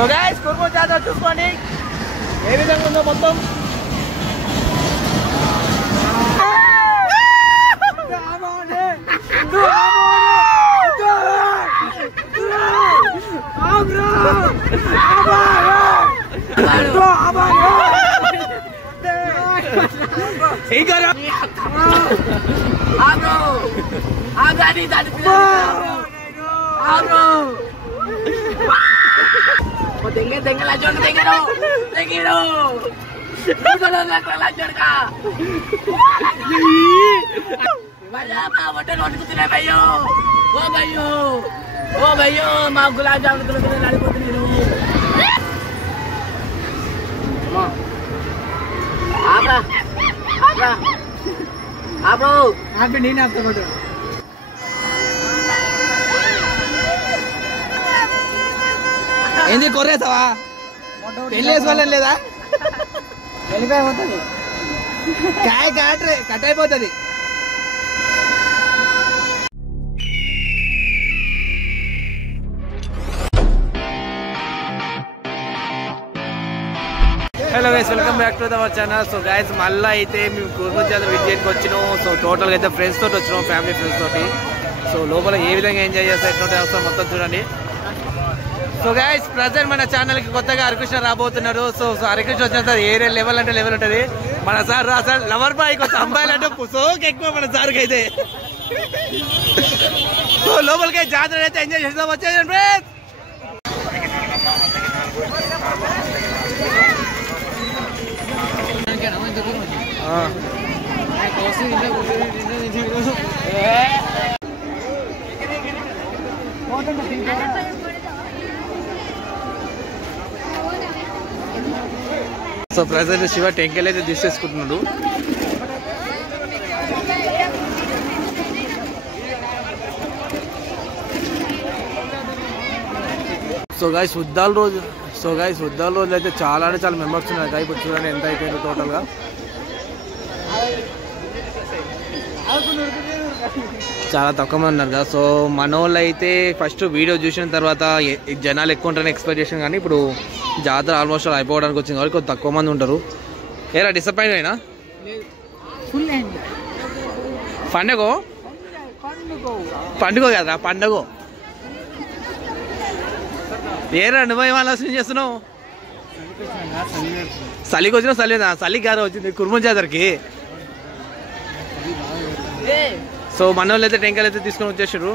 So guys కుర్మ జాతర చూసుకోండి ఏ విధంగా ఉందో మొత్తం. Tenga lanjut ka. Banyak apa hotel hotel tu bayo. Oh bayo, mau gula jam gula lari putri lu. Apa? Bro? Apa ni nak tu betul? ఏంది కొర్రేసావా పెళ్ళేసి వాళ్ళని లేదా వెళ్ళిపోతుంది కాయ కట్ అయిపోతుంది. Hello guys, welcome back to our channel. So guys మళ్ళీ అయితే మేము కుర్మ జాతర విజిట్కి వచ్చినాం. సో టోటల్గా అయితే ఫ్రెండ్స్ తోటి వచ్చినాం, ఫ్యామిలీ ఫ్రెండ్స్ తోటి. సో లోపల ఏ విధంగా ఎంజాయ్ చేస్తారు ఎట్లా వస్తాం మొత్తం చూడండి. సో గైస్ ప్రజెంట్ మన ఛానల్ కి కొత్తగా హరికృష్ణ రాబోతున్నారు. సో హరికృష్ణ వచ్చిన సార్ ఏ లెవెల్ అంటే లెవెల్ ఉంటుంది. మన సార్ సార్ లవర్ బాయ్ కొంచెం అమ్మాయిలు అంటే సోక్ ఎక్కువ మన సార్కి అయితే. సో లోపలికి జాతర అయితే ఎంజాయ్ చేస్తాం. వచ్చేయండి ఫ్రెండ్స్. సో ప్రజెంట్ శివ టెంకెల్ అయితే తీసేసుకుంటున్నాడు. సో గైస్ ఉద్దాల రోజు అయితే చాలా అంటే చాలా మెంబర్స్ ఉన్నారు. ఇప్పుడు చూడండి ఎంత అయిపోయిందో టోటల్గా. చాలా తక్కువ మంది ఉన్నారు కదా. సో మన వాళ్ళు అయితే ఫస్ట్ వీడియో చూసిన తర్వాత జనాలు ఎక్కువ ఉంటారని ఎక్స్పెక్ట్ చేసాను, కానీ ఇప్పుడు జాతర ఆల్మోస్ట్ అయిపోవడానికి వచ్చింది కాబట్టి కొంచెం తక్కువ మంది ఉంటారు. ఏరా డిసప్పాయింట్ అయినా? పండుగ కదా పండుగ. ఏరా నువ్వు ఏం ఆలోచన చేస్తున్నావు? చలికి వచ్చినా చలికి గారు వచ్చింది కుర్మ జాతరకి. సో మన వాళ్ళు అయితే టెంకాయలు అయితే తీసుకొని వచ్చేసారు.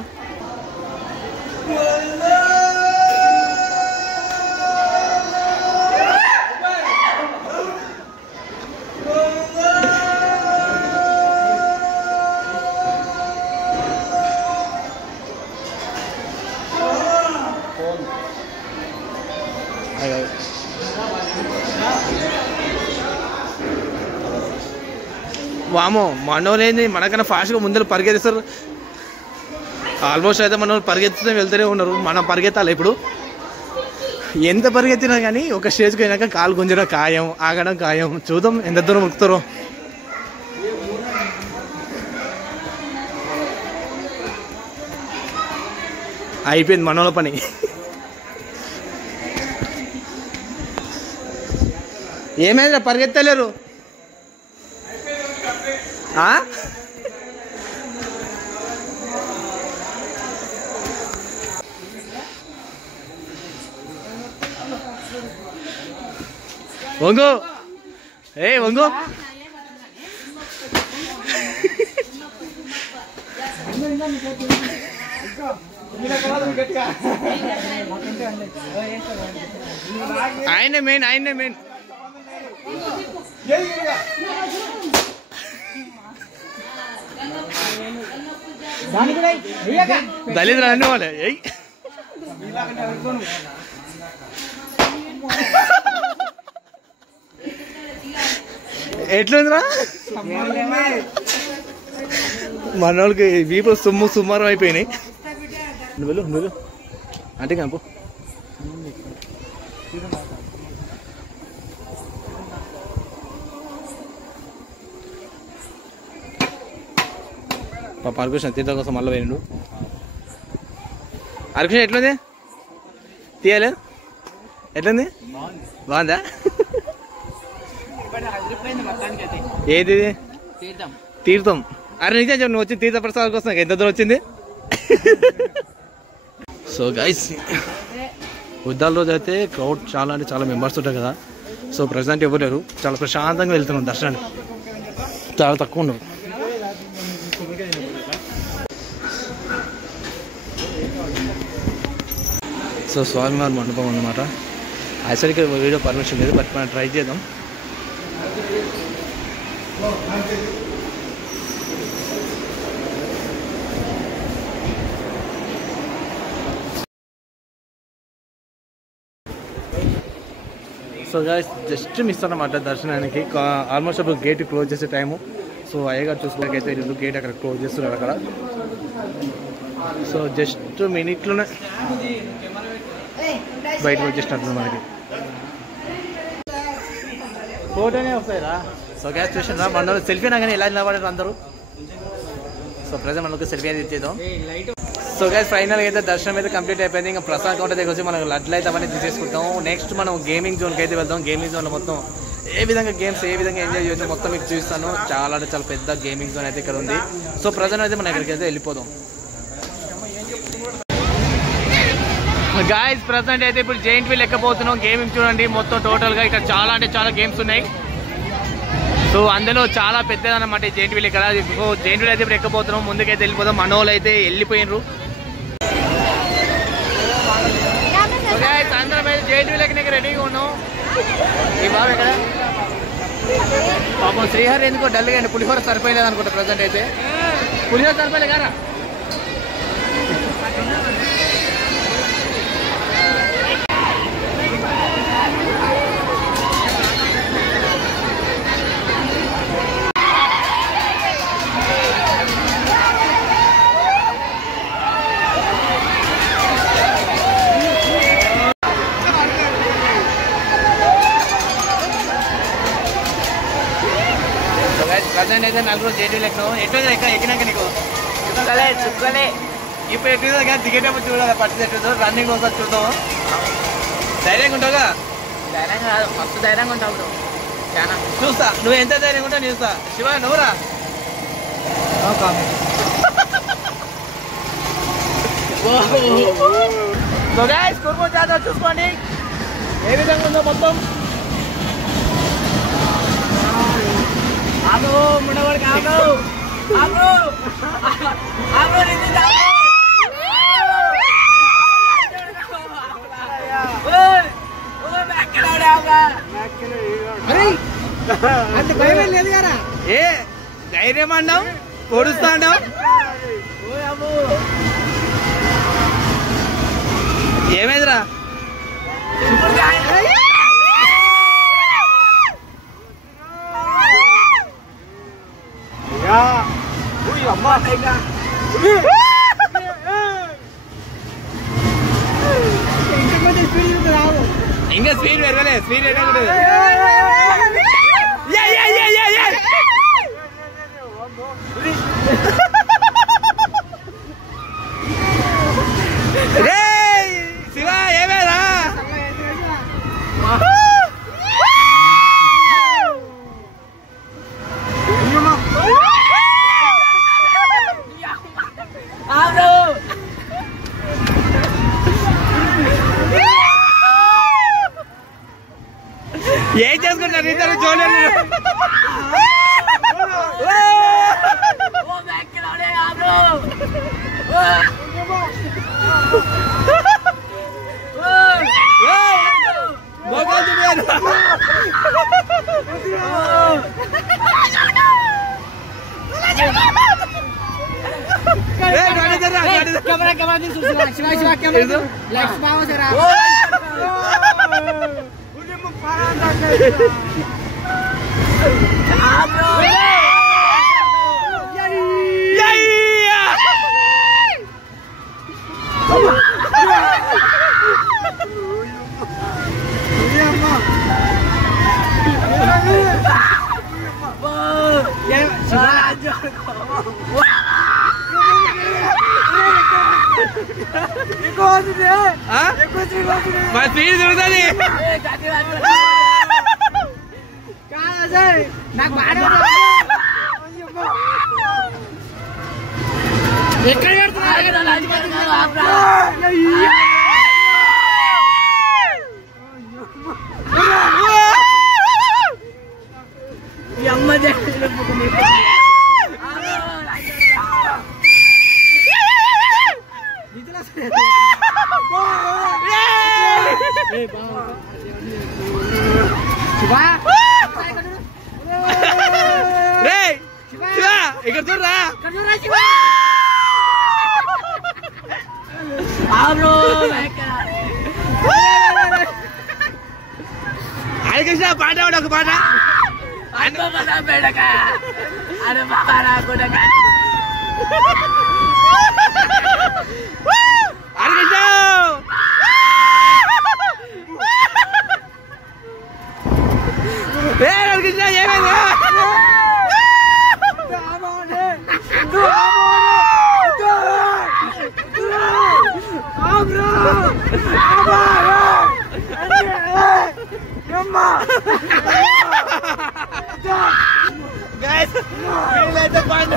వామో మనోళ్ళేంది మనకన్నా ఫాస్ట్గా ముందర పరిగెత్తిస్తారు. ఆల్మోస్ట్ అయితే మనం పరిగెత్తుతూ వెళ్తూనే ఉన్నారు. మనం పరిగెత్తాలి. ఇప్పుడు ఎంత పరిగెత్తినా కానీ ఒక స్టేజ్కి అయినాక కాలు గుంజడం ఖాయం, ఆగడం ఖాయం. చూద్దాం ఎంత దూరం ఉక్కుతారో. అయిపోయింది మనోళ్ళ పని. ఏమైందిరా పరిగెత్తలేరు? వంగు వంగు ఆయనే మెయిన్ దళితులు అన్ని వాళ్ళే. ఎట్లుందిరా మనోళ్ళకి వీపు సుమారం అయిపోయినాయి. నువ్వు అంటే కంపు హరికృష్ణ తీర్థ కోసం మళ్ళీ పోయిండు. హరికృష్ణ ఎట్లుంది? తీయలేదు ఎట్లుంది? బాగుందా? ఏది తీర్థం? అరే నిజం చెప్పు, నువ్వు వచ్చింది తీర్థ ప్రసాదం కోసం. ఎంత దూరం వచ్చింది? సో గైస్, ఉద్దాల రోజు అయితే క్రౌడ్ చాలా అంటే చాలా మెంబర్స్ ఉంటారు కదా. సో ప్రజెంట్ ఎవరు లేరు, చాలా ప్రశాంతంగా వెళ్తున్నాం దర్శనానికి. చాలా తక్కువ ఉన్నారు. సో స్వామివారి మండపం అన్నమాట. యాక్చువల్గా వీడియో పర్మిషన్ లేదు, బట్ మనం ట్రై చేద్దాం. సో గైస్ జస్ట్ మిస్ అన్నమాట దర్శనానికి. ఆల్మోస్ట్ అప్పుడు గేట్ క్లోజ్ చేసే టైము. సో అయ్యగారు చూసుకోవడానికైతే వీళ్ళు గేట్ అక్కడ క్లోజ్ చేస్తున్నారు అక్కడ. సో జస్ట్ మినిట్లోనే బయటకు వచ్చేసినట్టు మనకి ఫోటోనే వస్తాయిరా. సో గ్యాస్ చూసినా మన సెల్ఫీ కానీ ఎలా నిలబడారు అందరూ. సో ప్రజెంట్ మనకు సెల్ఫీ అయితే ఇచ్చేద్దాం. సో గైస్ ఫైనల్గా అయితే దర్శనం అయితే కంప్లీట్ అయిపోయింది. ఇంకా ప్రసాద్ కౌంటర్ దగ్గర వచ్చి మనం లడ్లు అయితే అవన్నీ తీసేసుకుంటాం. నెక్స్ట్ మనం గేమింగ్ జోన్కి అయితే వెళ్తాం. గేమింగ్ జోన్లో మొత్తం ఏ విధంగా గేమ్స్ ఏ విధంగా ఎంజాయ్ చేయొచ్చు మొత్తం మీకు చూస్తాను. చాలా అంటే చాలా పెద్ద గేమింగ్ జోన్ అయితే ఇక్కడ ఉంది. సో ప్రజెంట్ అయితే మనం ఎక్కడికి అయితే వెళ్ళిపోదాం. గాయస్ ప్రజెంట్ అయితే ఇప్పుడు జైంట్ వీల్ ఎక్కబోతున్నాం. గేమింగ్ చూడండి మొత్తం టోటల్గా ఇక్కడ చాలా అంటే చాలా గేమ్స్ ఉన్నాయి. సో అందులో చాలా పెద్దదన్నమాట ఈ జైంట్ వీల్ ఇక్కడ. జైంట్ వీల్ అయితే ఇప్పుడు ఎక్కబోతున్నాం. ముందుకైతే వెళ్ళిపోదాం. మన వాళ్ళు అయితే వెళ్ళిపోయినరు. అందరం అయితే జైంట్ వీల్ ఎక్కడికి రెడీగా ఉన్నాం. ఈ బాబు ఎక్కడ పాపం శ్రీహరి ఎందుకో డల్గా అండి. పులిహోర సరిపోయలేదు అనుకుంటా. ప్రజెంట్ అయితే పులిహోర సరిపోయలే కదా. ప్రజెంట్ అయితే నలుగురు జేటీలు ఎక్కినావు. ఎట్లా ఎక్కినాక నీకు చుక్కలే ఇప్పుడు ఎట్టుందో కానీ దిగేటప్పుడు చూడాలి. పట్టు ఎట్టుందో రన్నింగ్ ఒకసారి చూద్దాము. ధైర్యంగా ఉంటావుగా? ధైర్యంగా కాదు, మస్తు ధైర్యంగా ఉంటావు. చాలా చూస్తా నువ్వు ఎంత ధైర్యంగా ఉంటావు చూస్తా. శివ నువ్వురా. సో గైస్ కుర్మో జాతర చూసుకోండి ఏ విధంగా ఉందో మొత్తం. ఆగో ముడవడికి ఆగో ఆగో ఆగో నిన్ను అంత భయం లేదు కదా. ఏ ధైర్యం అన్నాం పొడుస్తా అన్నాం. ఏమైందిరా? ఇంకా స్పీడ్ పెరగలే. స్పీడ్ పెరగలేదు. శివ ఏమేరా? ఏం చేసుకుంటారు ఇద్దరు చూడలేదు. మరి స్పీడ్ తిరుగుతుంది ఎక్కడ అమ్మ ఇక్కడ చూడరా హరికృష్ణ పాట వాడు ఒక పాట హరికృష్ణ హరికృష్ణ ఏమైంది వీళ్ళైతే పండు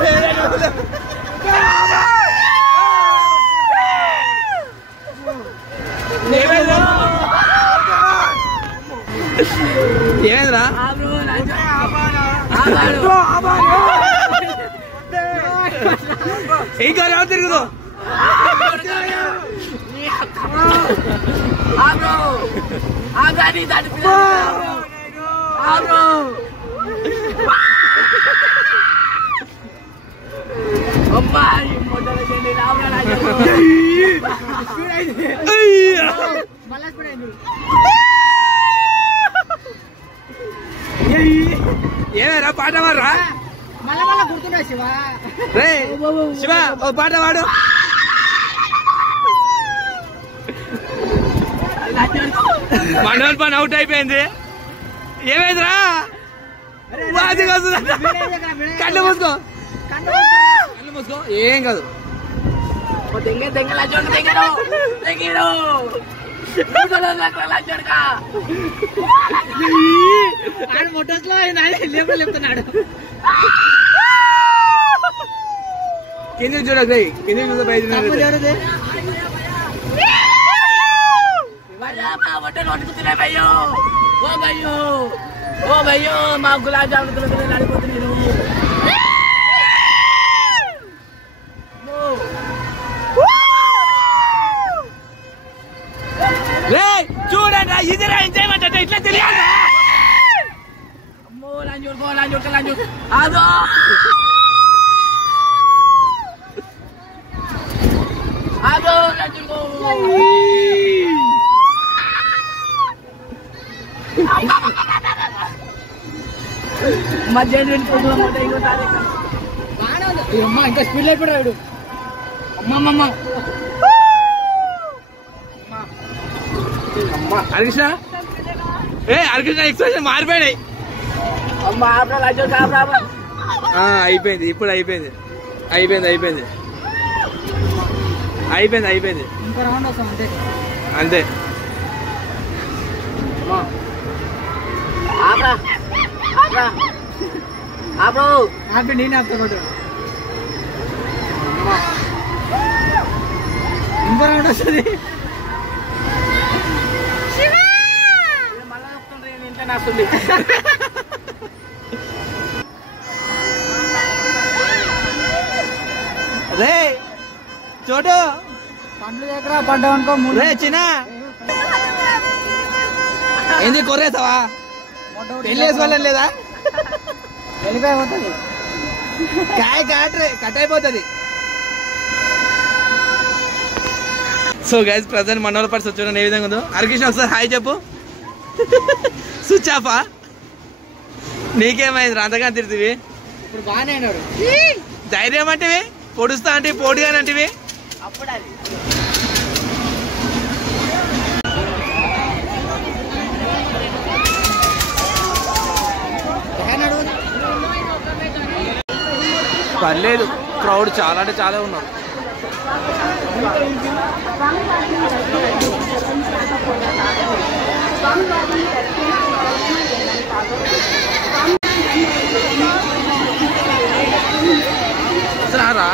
ఏమైందిరా ఇంకా ఎవరు తిరుగుదు ఏమేరా పాట వాడరా గుర్తుంటా శివ రే శివ ఓ పాట వాడు మండల్ పని అవుట్ అయిపోయింది ఏమైందిరా కళ్ళు మూసుకో కళ్ళు మూసుకో ఏం కాదు మొట్టలో చెప్తున్నాడు కిందికి చూడదు కిందికి చూడ బయట ఓ భయ్యో మా గులాబ్ జామున్ ఆడిపోతున్నాను చూడండి ఇదిరా ఎంజాయ్మెంట్ అంటే ఇట్లా తెలియాలి అమ్మో లాంజూర్ అదో అదో అమ్మా ఇంకా స్పీడ్ అయిపోయాడు అమ్మమ్మ హరికృష్ణ హరికృష్ణ ఎక్స్ప్రెషన్ మారిపోయాయి అయిపోయింది ఇప్పుడు అయిపోయింది ఇంకో రౌండ్ వస్తాం అంతే నేను ఆపుతా ఇంకో రౌండ్ వస్తుంది రే చోటు పండ్లు దగ్గర పడ్డావనుకో రే చిన్న ఏంది కొర్రేసావా పెళ్లి వేసుకోవాలని లేదా వెళ్ళిపోతుంది కాయ కట్ అయిపోతుంది సో గైస్ ప్రజెంట్ మనోళ్ళ పరిస్థితి చూడండి ఏ విధంగా ఉందో హరికృష్ణ ఒకసారి హాయ్ చెప్పు స్విచ్ ఆఫా నీకేమైంది అంతగా తిరుగుతుంది ఇప్పుడు బాగానే అన్నాడు ధైర్యం అంటివి పొడుస్తా అంటే పోటీగానే అంటివి అప్పుడు అది పర్లేదు క్రౌడ్ చాలా అంటే చాలా ఉన్నారు రారా